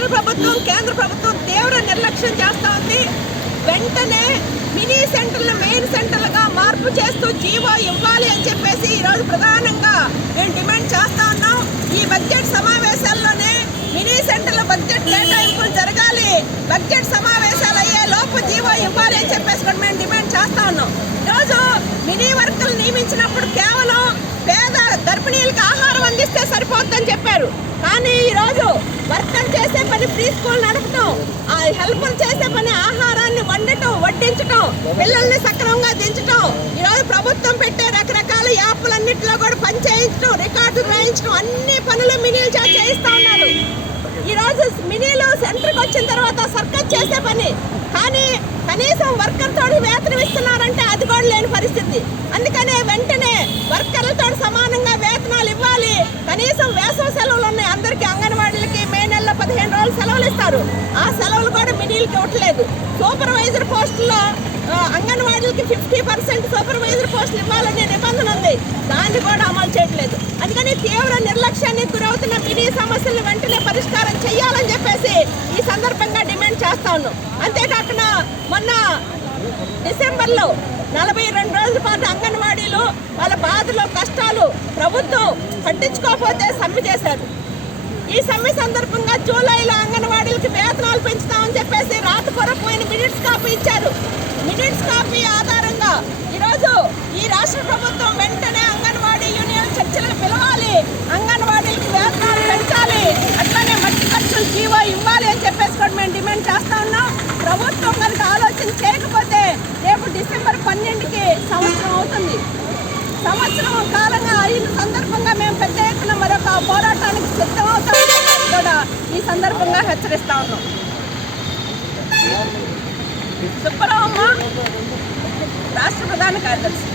రాష్ట్ర ప్రభుత్వం కేంద్ర ప్రభుత్వం తీవ్ర నిర్లక్ష్యం చేస్తూ ఉంది. వెంటనే మినీ సెంటర్లు మెయిన్ సెంటర్లుగా మార్పు చేస్తూ జీవో ఇవ్వాలి అని చెప్పేసి ఈరోజు ప్రధానంగా మేము డిమాండ్ చేస్తా ఉన్నాం. ఈ బడ్జెట్ సమావేశాల్లోనే మినీ సెంటర్ల బడ్జెట్ కేటాయింపులు జరగాలి, బడ్జెట్ సమావేశాలు అయ్యే లోపు జీవో ఇవ్వాలి అని చెప్పేసి కూడా మేము డిమాండ్ చేస్తా ఉన్నాం. ఈరోజు మినీ వర్కర్లు నియమించినప్పుడు కేవలం పేద గర్భిణీలకు ఆహారం అందిస్తే సరిపోతుందని చెప్పారు. కానీ ఈరోజు వర్కర్ చేసే పని ప్రీ స్కూల్ నడపటం, ఆ హెల్పర్ చేసే పని ఆహారాన్ని వండటం, వడ్డించటం, పిల్లల్ని సక్రమంగా దించటం, ఈరోజు ప్రభుత్వం పెట్టే రకరకాల యాప్లన్నింటిలో కూడా పని చేయించడం, రికార్డు రాయించడం, అన్ని పనులు మినీలు చేయిస్తా ఉన్నారు. ఈరోజు మినీలు సెంటర్కి వచ్చిన తర్వాత సర్కస్ చేసే పని, కానీ కనీసం వర్కర్ తోటి వేతనం ఇస్తున్నారంటే అది కూడా లేని పరిస్థితి. అందుకనే వెంటనే వర్కర్లతో సమానంగా వేతనాలు ఇవ్వాలి. కనీసం వేసవి సెలవులు ఉన్నాయి అందరికీ, అంగన్వాడీలకి మే నెలలో 15 రోజులు సెలవులు ఇస్తారు, ఆ సెలవులు కూడా మినీలకి ఇవ్వట్లేదు. సూపర్వైజర్ పోస్టుల్లో అంగన్వాడీలకి 50% సూపర్వైజర్ పోస్టులు ఇవ్వాలనే నిబంధన ఉంది, దాన్ని కూడా అమలు చేయట్లేదు. అందుకని తీవ్ర నిర్లక్ష్యానికి గురవుతున్న మినీ సమస్యలను వెంటనే పరిష్కారం చేయాలని చెప్పేసి ఈ సందర్భంగా డిమాండ్ చేస్తా ఉన్నాం. అంతేకాకుండా మొన్న డిసెంబర్లో 42 రోజుల పాటు అంగన్వాడీలు వాళ్ళ బాధలు కష్టాలు ప్రభుత్వం పట్టించుకోకపోతే సమ్మె చేశారు. ఈ సమ్మె సందర్భంగా జూలైలో అంగన్వాడీలకి వేతనాలు పెంచుతామని చెప్పేసి రాతపూర్వకమైన మినిట్స్ కాపీ ఇచ్చారు. మినిట్స్ కాపీ ఆధారంగా ఈరోజు ఈ రాష్ట్ర ప్రభుత్వం వెంటనే అంగన్వాడీ యూనియన్ చర్చలకు పిలవాలి, అంగన్వాడీలకి వేతనాలు పెంచాలి, అట్లానే మట్టి ఖర్చులు జీవో ఇవ్వాలి అని చెప్పేసి కూడా మేము డిమాండ్ చేస్తా ఉన్నాం. ప్రభుత్వం కనుక ఆలోచన చేయకపోతే రేపు డిసెంబర్ 12కి సంవత్సరం అవుతుంది. సంవత్సరం కాలంగా అయిన సందర్భంగా మేము పెద్ద ఎత్తున మరొక పోరాటానికి సిద్ధమవుతామని కూడా ఈ సందర్భంగా హెచ్చరిస్తా ఉన్నాం. సుబ్బరామమ్మ, రాష్ట్ర ప్రధాన కార్యదర్శి.